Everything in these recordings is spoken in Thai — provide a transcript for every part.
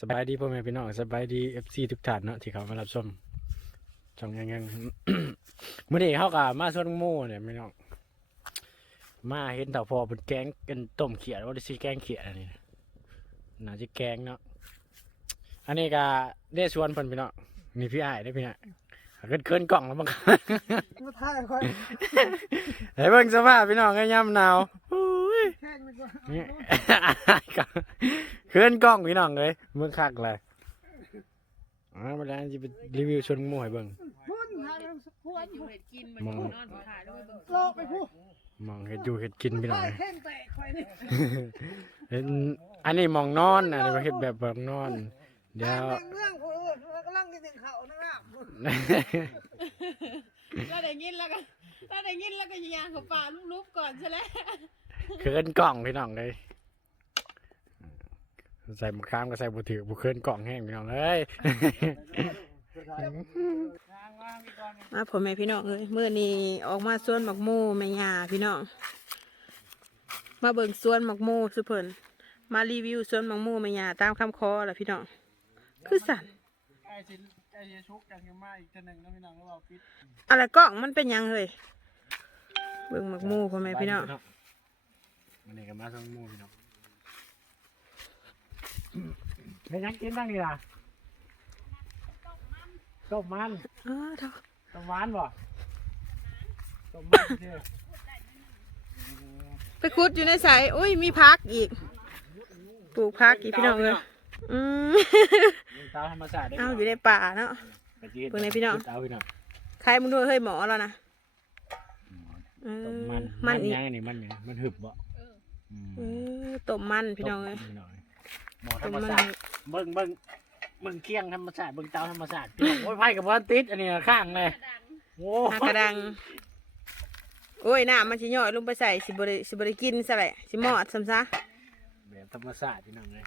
สบายดีพ่อแม่พี่น้องสบายดีเอฟซีทุกท่านเนาะที่เขามารับชมช่องยังยังมื่อนี้เขากับมาส่วนหมู่เนี่ยพี่น้องมาเห็นเต่าพอเป็นแกงเป็นต้มเขียดว่าได้ซีแกงเขียดอันนี้นะน่าจะแกงเนาะอันนี้ก็ได้ชวนเพิ่นพี่น้องนี่พี่อ้ายได้อพี่น้องเกินเกินกล่องแล้วมั้งมาถ่ายค่อยเฮ้ยเบิ่งสภาพพี่น้องไงย่ำหนาวโอ้ยแข่งมันก็นี่ เคลื่อนกล้องพี่น้องเลยเมืองคักเลยอ๋อมาแล้วจะไปรีวิวชวนหมู่ให้เบิ่งพุ่นถ่ายแล้วพวดอยู่เห็ดกินมันมองนอนผู้ถ่ายด้วยเบิ่งโลกไปพูดมองเห็ดอยู่เห็ดกินพี่น้องถ่ายเลยแข่งแตกค่อยนี่เห็นอันนี้มองนอนอันนี้มาเห็ดแบบแบบนอน เดี๋ยวแม่งเรื่องผู้อื่นเรากำลังกินถึงเขานะครับแล้วได้ยินแล้วก็แล้วได้ยินแล้วก็ยางเขาป่าลูบๆก่อนใช่ไหมเคลื่อนกล้องพี่น้องเลย ใส่หมวกข้ามก็ใส่บุถือบุเคลื่อนกล้องแห้งพี่น้องเอ้ยมาผมแม่พี่น้องเลยเมื่อนี้ออกมาสวนหมักโมแม่ยาพี่น้องมาเบิ่งสวนหมักโมสุเพิ่นมารีวิวสวนหมักโมแม่ยาตามคำคอแหละพี่น้องคือสั่นไอ้สิไอ้สิชุกกันยังมาอีกทีหนึ่งนะพี่น้องแล้วเราปิดอะไรกล้องมันเป็นหยังเลยเบิ่งหมักโมพ่อแม่พี่น้องวันนี้ก็มาชวนหมู่พี่น้อง เป็นยังกินบ้างนี่ล่ะต้มมันอ้าวเถอะต้มหวานบ่ต้มมันเชื่อไปคุดอยู่ในสายอุ้ยมีพักอีก ปลูกพักอีกพี่น้องเลยอืมตาธรรมชาติได้เอาอยู่ในป่าเนาะ ไปจีเบิ่งในพี่น้องเตาพี่น้องใครมึงดูเฮ้ยหมอแล้วนะเอต้มอมันมันมันอีกยังนี่มันยังมันหึบบ่มเออต้มมันพี่น้องเลย ต้มมัน หน่อยหมอธรต้มรมมันชาติเบิ่งเบิ่งเบิ่งเคียงธรรมชาติเบิ่งเตาธรรมชาติพี่น้องโอ้ยไผ่กับว่าติดอันนี้ข้างเลยโอ้หากระดัง โอ้ยน้ำมันสิย่อยลงไปใส่สิบริสิบริกินซะแหละสิหมอดซ้ำซะแบบธรรมชาติพี่น้องเลย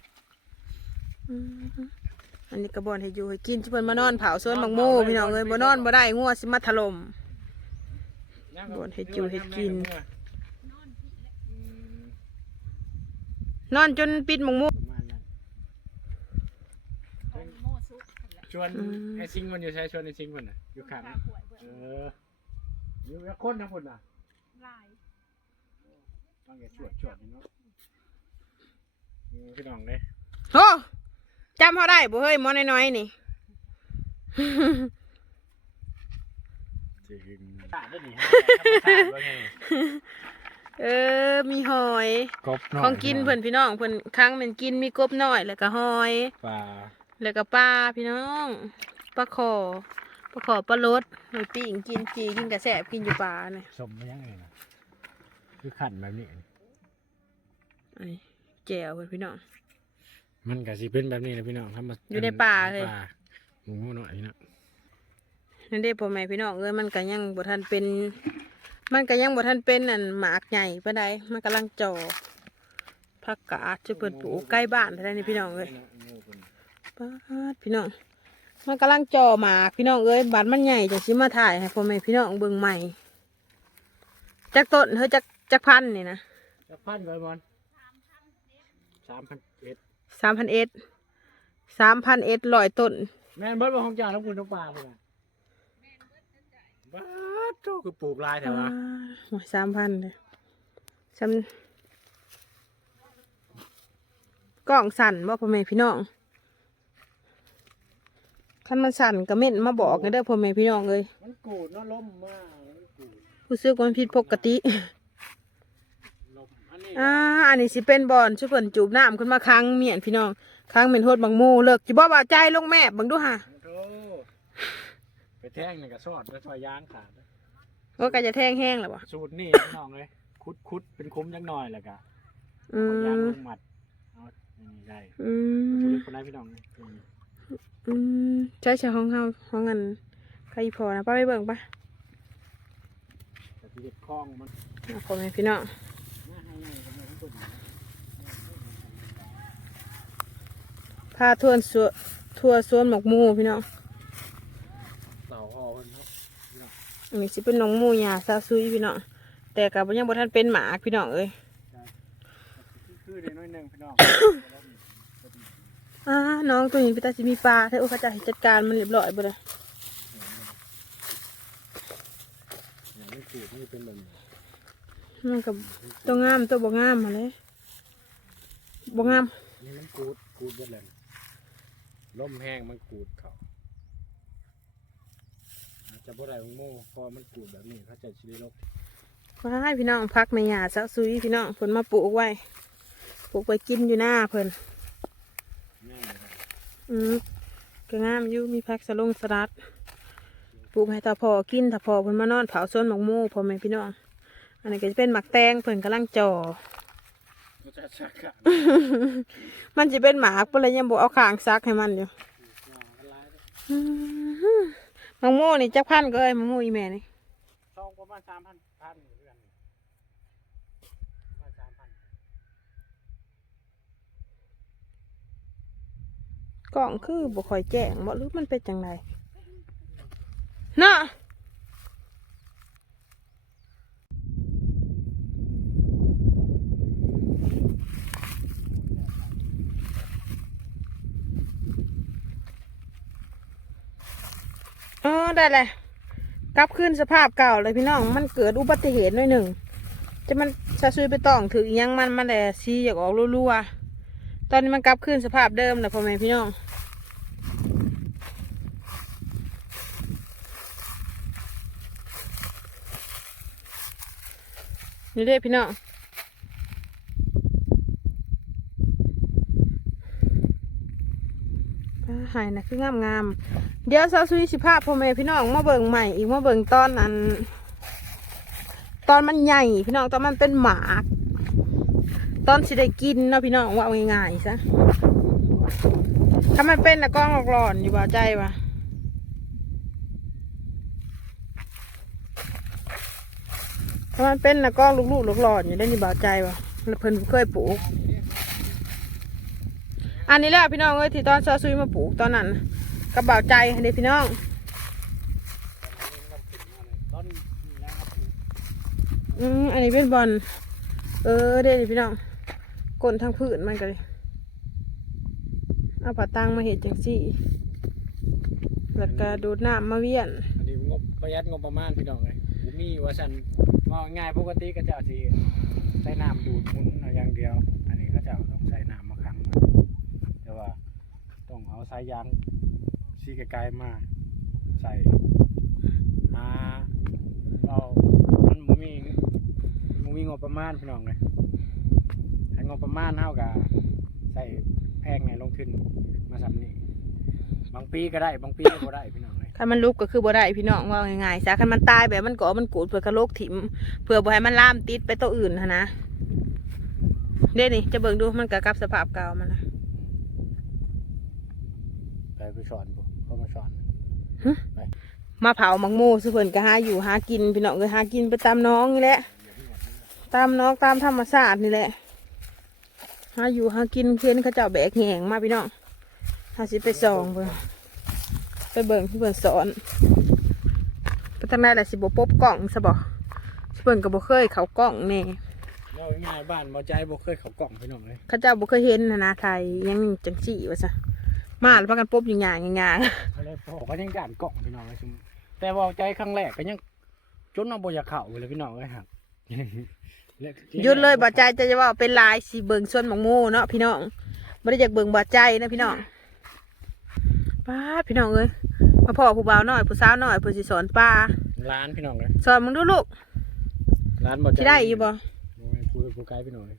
อืมอันนี้กระบอนให้อยู่ให้กินที่เพิ่นมานอนเผาสวนบักโมพี่น้องเอ้ยบ่นอนบ่ได้งัวสิมาถล่ม บ่นให้จูให้กินอืมนอนจนปิดบักโม ประมาณนั้นชวนไอ้ซิงมันอยู่ใช้ชวนไอ้ซิงมันน่ะอยู่ข้างเอออยู่กับคนทั้งหมดน่ะลายต้องอย่าชวดชวดนี่เนาะอืมพี่น้องเลยโอ้จำเขาได้บ่เฮ้ยหมอน้อยๆนี่ จริงชาติด้วยนี่ฮะธรรมชาติว่าไงเออ มีหอย กบน้ยของกินเพิ่นพี่น้องเพิ่นครั้งแมันกินมีกบน้อยแล้วก็หอย ปลา แล้วก็ปลาพี่น้องปลาขอปลาขอปลาลดหอยปิ้งกินจีกินกระแสบกินอยู่ป่าเนี่ยสมไม่ยังไงนะคือขันแบบนี้อันนี้แจ่วเพิ่นพี่น้องมันก็สิเป็นแบบนี้นะพี่น้องทำมาอยู่ในป่าเลยป่าหมูหน่อยพี่น้องนั่นเด้พ่อแม่พี่น้องเอ้ยมันก็ยังบ่ทันเป็น มันก็ยังบ่ทันเป็นอันหมากใหญ่ปานใดมันกำลังจ่อผักกาดจะเปิดปลูกใกล้บ้านเท่านั้นนี่พี่น้องเอ้ย ป้าดพี่น้องมันกำลังจ่อหมากพี่น้องเอ้ยบาดมันใหญ่จังสิมาถ่ายให้พ่อแม่พี่น้องเบิ่งใหม่จักต้นเฮ้ยจักจักพันนี่นะจะพันไว้บอลสามพันเอ็ดสามพันเอ็ดสามพันเอ็ดร้อยต้น แม่นเบิร์ดบของจ่าแล้วคุณต้องปลาเพื่อนบ้าดโตคือปลูกลายแต่ว่าสามพันเลยจำกล่องสั่นบ่พ่อแม่พี่น้อง คันมันสั่นก็เม่นมาบอกกันเด้อพ่อแม่พี่น้องเลยมันกูดเนาะล่มมากมันกูดรู้สึกว่ามันผิดปกติ ลมอันนี้อ่า อันนี้สิเป็นบอลช่วยเพิ่นจูบน้ำขึ้นมาค้างเมียนพี่น้องค้างเหม็นโทษบางหมูเลิกจิบ่บ่าใจลงแม่เบังดูฮะโธ่ไปแท่งนี่ก็สอดไปซอยยางขาด ว่าก็จะแท่งแห้งแล้วบ่สูตรนี่ พี่น้องเลยคุดคุดเป็นคุ้มจังหน่อยแหละกะอืเอายางมลงหมัดเอานี่ได้อืสูมตรคนได้พี่น้องเลย อืมอืมใช่ใช่ห้องเฮาห้องเงินใครพอนะป้าไปเบิ่งปะแต่ที่เด็ดคล้องมันเอาพ่อแม่พี่น้องน่าให้ง่ายกับแม่ทั้งตัวพาทวนสวนทัวร์สวนหมกหมูพี่น้องเต่าออกมันเนาะอันนี้สิเป็นน้องหมูหยาซาซุยพี่น้องแต่กับยังบ่ทันเป็นหมาพี่น้องเอ้ยคือเดี๋ยวน้อยหนึ่งพี่น้อง อ่าน้องตัวนี้ไปตาสิมีปลาถ้าโอ้เขาจะให้จัดการมันเรียบร้อยบ่เลยอย่างนี้กูมันจะเป็นแบบนี้มันกับตัวงามตัวบ่งามมาเลยบ่งามนี่มันกูดกูดเบิดเลยล่มแห้งมันกูดเขาอาจจะบ่ได้ของโม่พอมันกูดแบบนี้เขาจะชิลิลกว้ายพี่น้องพักไม่หยาซะซุยพี่น้องเพิ่นมาปลูกไว้ปลูกไว้กินอยู่หน้าเพิ่นแน่เลยครับ อืมก็งามอยู่มีพักสะลงสลัดปลูกให้ตาพอกินตาพอเพิ่นมานอนเผาส้นหมกโม่พ่อแม่พี่น้อง อันนี้ก็จะเป็นหมักแตงเพิ่นกำลังจ่อก็จะชักกะมันจะเป็นหมากเพิ่นเลยยังบ่เอาข้างซักให้มันอยู่ว่ากันหลายเด้ออืมหมกโม่นี่จักพันก็เอ้ยหมกโม่อีแม่นี่ซองประมาณสามพันพันเดือนประมาณสามพัน กล่องคือบ่ค่อยแจ้งบ่หรือมันเป็นจังไดเนาะเออได้เลยกลับคืนสภาพเก่าเลยพี่น้อง มันเกิดอุบัติเหตุหน่อยหนึ่ง จะมันชาซุยไปต้องถือยังมันมันแหละซีอยากออกรัวๆตอนนี้มันกลับคืนสภาพเดิมแล้วพ่อแม่พี่น้อง นี่เด้พี่น้องหายนะคืองามงามๆเดี๋ยวซาซุยสิภาพพ่อแม่พี่น้องมาเบิ่งใหม่อีกมาเบิ่งตอนอัน ตอนมันใหญ่พี่น้องตอนมันเป็นหมากตอนสิได้กินเนาะพี่น้องว่าเอาง่ายๆซะถ้ามันเป็นนะกล้องหลอนอยู่บ่าใจวะ ถ้ามันเป็นนะกล้องลูกๆหลอนอยู่ได้นี่บ่าใจวะแล้วเพิ่นเคยปลูก อันนี้แหละพี่น้องเอ้ยที่ตอนซาซุยมาปลูกตอนนั้นกับบ่าใจอันนี้พี่น้องอนนี้แล้วครับผมอืมอันนี้เป็นบอลเออเด้ดิพี่น้องกลนทางพื้นมันก็เลยเอาปาตังมาเห็ดจังสี่แล้วก็ดูดน้ำมาเวียน อันนี้งบประหยัดงบประมาณพี่น้องเลยมีว่าฉัน ว่าง่ายปกติก็จะเอาที่ใส่น้ำดูดหมุนเอาอย่างเดียว อันนี้ก็จะเอาต้องใส่น้ำมาขังไว้แต่ว่าต้องเอาสายยางซีไกลๆมาใส่หาเอามันบ่มีมันบ่มีงบประมาณพี่น้องเลยถ้างบประมาณเท่ากับใส่แพงในลงทุนมาทำนี่บางปีก็ได้บางปีก็บ่ได้พี่น้อง เลยคันมันลุกก็คือบ่ได้พี่น้องว่าง่ายๆซะคันมันตายแบบมันก่อมันกูดเพื่อกระโลกถิ่มเพื่อบ่ให้มันล่ามติดไปตัวอื่นหั้นนะเด้นี่จะเบิ่งดูมันก็กลับสภาพเก่ามันนะไปไปสอนบ่เขามาสอนมาเผามังโมสุเพิ่นก็หาอยู่หากินพี่น้องก็หากินไปตามน้องนี่แหละ ตามน้องตามธรรมชาตินี่แหละหาอยู่หากินเพื่อนเขาเจ้าแบกแหงมาพี่น้องหาสิไปส่องเบิ่งไป เบิ่งที่เพิ่นสอนไปทางไหนล่ะสิบ่ปบกล่องซะบ่เพิ่นก็บ่เคยเข้ากล้องแน่เราง่ายๆบ้านบ่ใจบ่เคยเขากล่องพี่น้องเลยเขาเจ้าบ่เคยเห็นนะนะไทยยังจังสี่ว่าซะมาแล้วพากันปบอย่างๆอย่างเขาเลยบอกว่ายังการกล่องพี่น้องเลยซุมแต่ว่าใจครั้งแรกก็ยังจนเอาบ่อยากเข้าเลยพี่น้องเลยครับๆหยุดเลยบ่ใจจะจะว่าเป็นลายสิเบิ่งส่วนหมองโมเนาะพี่น้องบ่ได้อยากเบิ่งบ่ใจนะพี่น้อง ป้าดพี่น้องเอ้ยมาพ่อผู้บ่าวน้อยผู้สาวน้อยเพิ่นสิสอนป้าร้านพี่น้องเลยสอนมึงดูลูกร้านบ่ใจสิได้อยู่บ่บ่แม่นผู้ผู้ไกลพี่น้องเลย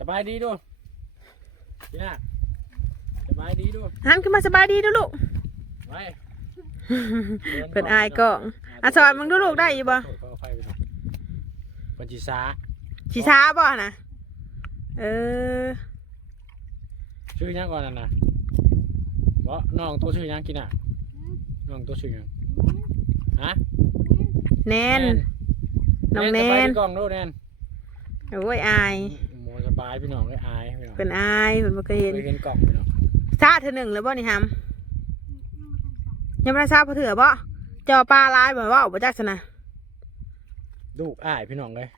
สบายดีดูพี่น่าสบายดีดูหันขึ้นมาสบายดีดูลูกไปเพิ่นอายกล้องอะสอนมึงดูลูกได้อยู่บ่ขออภัยพี่น้องเพิ่นสิซาสิช้าบ่นะเออ ชื่อหยังก่อนนั่นน่ะบ่น้องตัวชื่อหยังกินอะน้องตัวชื่อหยังฮะแนนน้องแนสบายนดีกล้องดูแนนโอ้ยอายโมสบายพี่น้องเลยอายพี่น้องเพิ่นอายเพิ่นบ่เคยเห็นเคยเห็นกล่องพี่น้องซาเธอหนึ่งเลยบ่นี่ฮัมยังไม่ได้ซาเพอเถื่อบ่จอปลาลายบ่ว่าบ่จักซะนะลูกอายพี่น้องเลย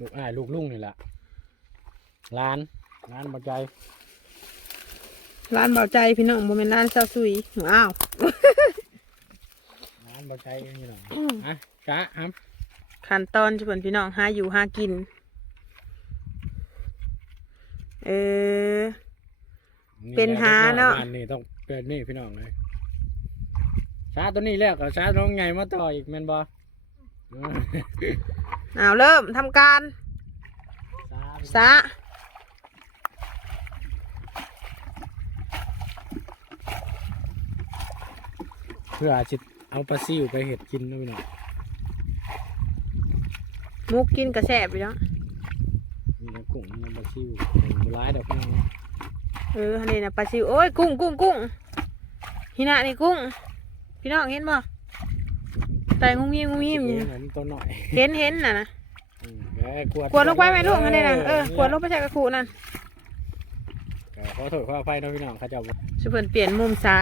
ลูกอายลูกลุงนี่แหละร้านร้านบใจ ร้านเบาใจพี่น้องบ่แม่นร้านซาซุยอ้าวร้านบใจนี่หน่อยอะกะครับขั้นตอนที่เพิ่นพี่น้องหาอยู่หากิน เออ เป็นหาเนาะบ้นี่ต้องเป็นนี่พี่น้องเลยชาตัวนี้แล้วก็ชาน้องไงมาต่ออีกแม่นบ่เอาเริ่มทำการชา ซะ เพื่อจิเอาปลาซิวไปเห็ดกินนะพี่น้องมุกกินกระแสบพี่น้องมีน้ำกุ้งมีน้ำปลาซิวโบราณเดี๋ยวพี่น้องเอออันนี้นะปลาซิวโอ้ยกุ้งกุ้งกุ้งหินะนี่กุ้ง พี่น้องเห็นบ่ไต่งุ้มยิ้มงุ้มยิ้มอยู่ผมตัวหน่อยเห็นเห็นน่ะนะอืมเอ้ยกวดกวดลงไปไหมลูกอันนี้นะเออกวดลงไปใส่กระคูนั่นก็ขอโทษขออภัยนะพี่น้องเขาเจะสุเพิ่นเปลี่ยนมุมซะ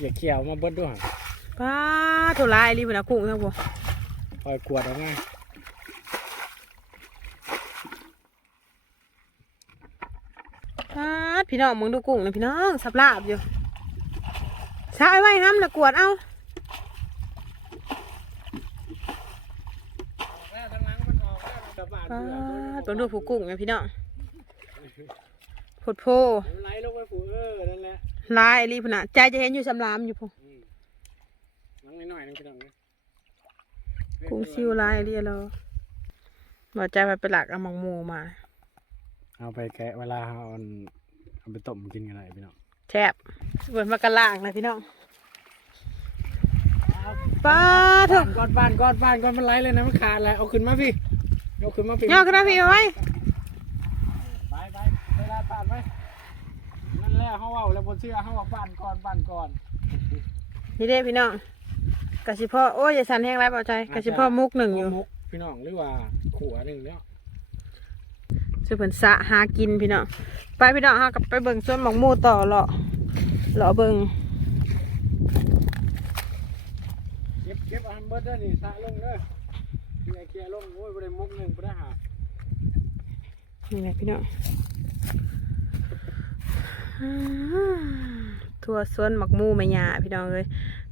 อย่าเขี่ยวมาเบิดด้วยป้าโทุลายรีบนะกุ้งทั้งพวกคอยกวดเอาไงป้าดพี่น้องมึงดูกุ้งนะพี่น้องสับลาบอยู่ซะไว้ไว้ห้ำนะกวดเอาแล้วทางหลังมันออกแล้วกลับบ้านป้าเพื่อดเบิ่งดูผู้กุ้งนะพี่น้องโพดโพมันไหลลงไปผูเออนั่นแหละ ลายรีบนะใจจะเห็นอยู่สำรามอยู่พวกอืมหลังนิดหน่อยนึงพี่น้องนะกุ้งซิวลายเรียเราบอกใจไปไปหลักเอาหมังหมูมาเอาไปแกะเวลาเอาอันเอาไปต้มกินกันเลยพี่น้องแทบเหมือนมากระล่างนะพี่น้องป้าดเถอะก้อนบ้านก้อนบ้านก้อนมันไหลเลยนะมันขาดแล้วเอาขึ้นมาพี่เอาขึ้นมาพี่ย่อขึ้นมาพี่เอาไว้ ไปไปเวลาผ่านไปนั่นแหละ เขาเว่าแล้วบนเชื่อเขาว่าบ้านก่อนบ้านก่อนนี่เด้พี่น้องกะสิพ่อโอ้ยอย่าสั่นแห้งไรเปล่าใจกะสิพ่อมุกหนึ่งอยู่มุกพี่น้องหรือว่าขัวหนึ่งเนาะซึ่งเพิ่นสะหากินพี่น้องไปพี่น้องหากับไปเบิ่งส่วนหมองหมูต่อเลาะเลาะเบิ่งเก็บเก็บอันเบิร์ดเด้อนี่สะลงเด้อเคลียร์เคลียร์ลงโอ้ยบริมุกหนึ่งบ่ได้หานี่แหละพี่น้องอืม ทั่วสวนหมักหมูไม่ยาพี่น้องเลย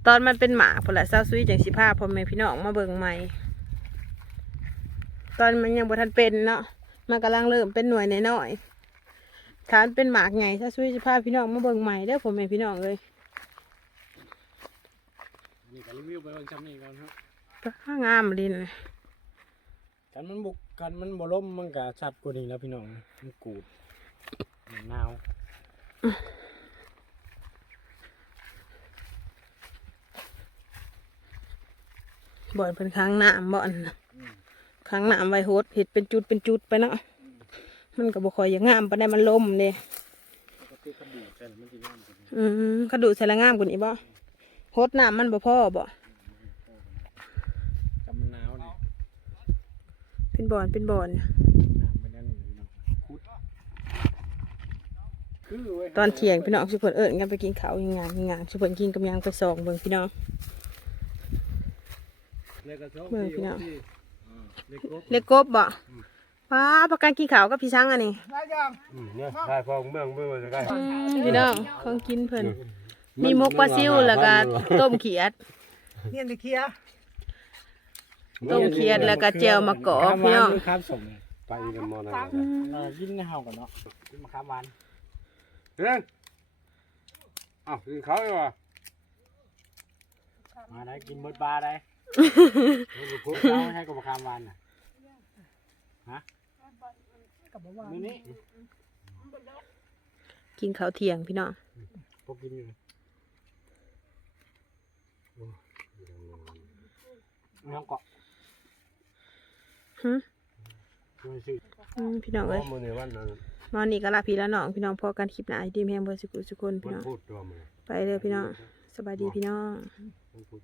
ตอนมันเป็นหมาพอแหละเศร้าซุยจังสิพาพ่อแม่พี่น้องมาเบิ่งใหม่ ตอนมันยังบ่ทันเป็นเนาะมันกำลังเริ่มเป็นหน่วยน้อยๆถ้ามันเป็นหมากใหญ่เศร้าซุยสิพาพี่น้องมาเบิ่งใหม่เด้อพ่อแม่พี่น้องเลยนี่ก็รีวิวไปวันจำนี่ก่อนครับป้างามเลยนะกันมันบุกกันมันบ่ล้มมันก็ชัดกว่านี้แล้วพี่น้องมันกูดมันหนาว บ่อนเป็นค้างน้ำบ่อนน่ะค้างน้ำไว้โฮดเห็ดเป็นจุดเป็นจุดไปเนาะมันก็บ่ค่อยอย่างงามปานใดมันลมเด้ปกติกระดูกใช่มันสิงามกว่านี้อืมกระดูกใส่ละงามกว่านี้บ่โฮดน้ำมันบ่พอบ่จำมันหนาวเนี่ยเป็นบ่อนเป็นบ่อนน้ำมันนั่นนี่พี่น้องคุดคือเว้ย ตอนเที่ยงพี่น้องสุเพิ่นเอิ้นกันไปกินข้าวยังงานยังงานสุเพิ่นกินกำยังไปส่องเบิ่งพี่น้องเล็กกระโชกเบิ่งพี่น้องอ่าเล็กกบเล็กกบบ่ป้าประกันกินข้าวกับพี่ช้างอันนี้ได้ยังอืมเนี่ยได้ฟองเมืองเมืองจะได้อืมพี่น้องของกินเพิ่นมีหมกปลาซิวแล้วก็ต้มเขียดเนี่ยจะเคลียร์ต้มเขียดแล้วก็แจ่วมะกอกพี่น้องครับส่งไปกันมอนะเออกินในเฮากันเนาะกินมะขามหวาน เฮ้ยอ้าวกินเขาเลยวะมาได้กินเบิดปลาได้พุทธเอาให้กับมะขามหวานน่ะฮะกับบ่ว่ามื้อนี้กินข้าวเที่ยงพี่น้องพวกกินอยู่น้องเกาะหึไม่ซื้ออืมพี่น้องเอ้ย มือเนี่ยวันนั้น นอนนี่ก็ลาพี่ละน้องพี่น้องพอกันคลิปหน้าดีแมงเบอร์สุกุสุคนพี่วันน้องพุธตัวมือไปเลยพี่น้องสบายดีพี่น้องวันพุธ